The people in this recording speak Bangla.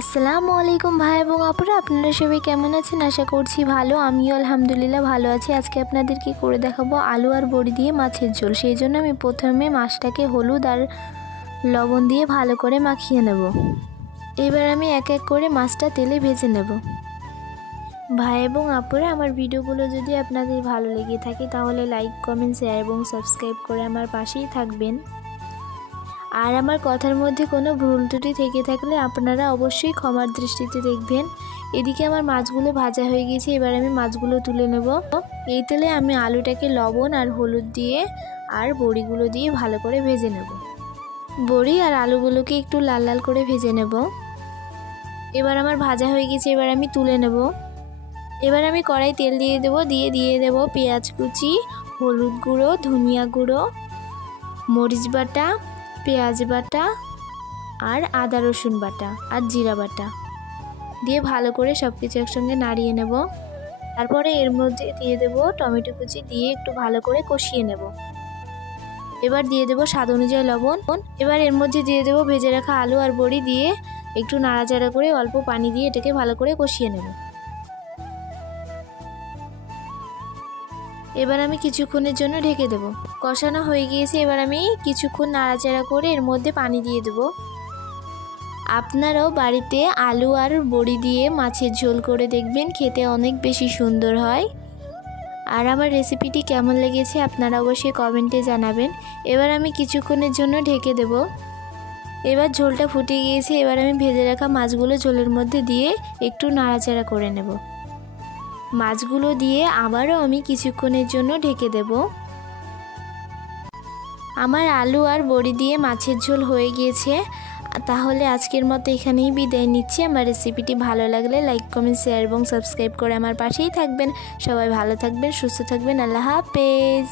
আসসালামু আলাইকুম ভাই এবং আপুরা, আপনারা সবাই কেমন আছেন? আশা করছি ভালো। আমিও আলহামদুলিল্লাহ ভালো আছি। আজকে আপনাদেরকে করে দেখাবো আলু আর বড়ি দিয়ে মাছের ঝোল। সেই জন্য আমি প্রথমে মাছটাকে হলুদ আর লবণ দিয়ে ভালো করে মাখিয়ে নেব। এবার আমি এক এক করে মাছটা তেলে ভেজে নেব। ভাই এবং আপুরা, আমার ভিডিওগুলো যদি আপনাদের ভালো লেগে থাকে তাহলে লাইক, কমেন্ট, শেয়ার এবং সাবস্ক্রাইব করে আমার পাশেই থাকবেন। আর আমার কথার মধ্যে কোনো ভুল ত্রুটি থেকে থাকলে আপনারা অবশ্যই ক্ষমার দৃষ্টিতে দেখবেন। এদিকে আমার মাছগুলো ভাজা হয়ে গেছে, এবার আমি মাছগুলো তুলে নেব। এই তেলে আমি আলুটাকে লবণ আর হলুদ দিয়ে আর বড়িগুলো দিয়ে ভালো করে ভেজে নেব। বড়ি আর আলুগুলোকে একটু লাল লাল করে ভেজে নেব। এবার আমার ভাজা হয়ে গেছে, এবার আমি তুলে নেব। এবার আমি কড়াই তেল দিয়ে দেব পেঁয়াজ কুচি, হলুদ গুঁড়ো, ধনিয়া গুঁড়ো, মরিচ বাটা, পেঁয়াজ বাটা আর আদা রসুন বাটা আর জিরা বাটা দিয়ে ভালো করে সব কিছু একসঙ্গে নাড়িয়ে নেব। তারপরে এর মধ্যে দিয়ে দেব টমেটো কুচি দিয়ে একটু ভালো করে কষিয়ে নেব। এবার দিয়ে দেব স্বাদ অনুযায়ী লবণ। এবার এর মধ্যে দিয়ে দেব ভেজে রাখা আলু আর বড়ি দিয়ে একটু নাড়াচাড়া করে অল্প পানি দিয়ে এটাকে ভালো করে কষিয়ে নেব। এবার আমি কিছুক্ষণের জন্য ঢেকে দেব। কষানো হয়ে গিয়েছে, এবার আমি কিছুক্ষণ নাড়াচাড়া করে এর মধ্যে পানি দিয়ে দেব। আপনারাও বাড়িতে আলু আর বড়ি দিয়ে মাছের ঝোল করে দেখবেন, খেতে অনেক বেশি সুন্দর হয়। আর আমার রেসিপিটি কেমন লেগেছে আপনারা অবশ্যই কমেন্টে জানাবেন। এবার আমি কিছুক্ষণের জন্য ঢেকে দেব। এবার ঝোলটা ফুটে গিয়েছে, এবার আমি ভেজে রাখা মাছগুলো ঝোলের মধ্যে দিয়ে একটু নাড়াচাড়া করে নেব। মাছগুলো দিয়ে আবারও আমি কিছুক্ষণের জন্য ঢেকে দেব। আমার আলু আর বড়ি দিয়ে মাছের ঝোল হয়ে গিয়েছে। তাহলে আজকের মতো এখানেই বিদায় নিচ্ছি। আমার রেসিপিটি ভালো লাগলে লাইক, কমেন্ট, শেয়ার এবং সাবস্ক্রাইব করে আমার পাশেই থাকবেন। সবাই ভালো থাকবেন, সুস্থ থাকবেন। আল্লাহ হাফেজ।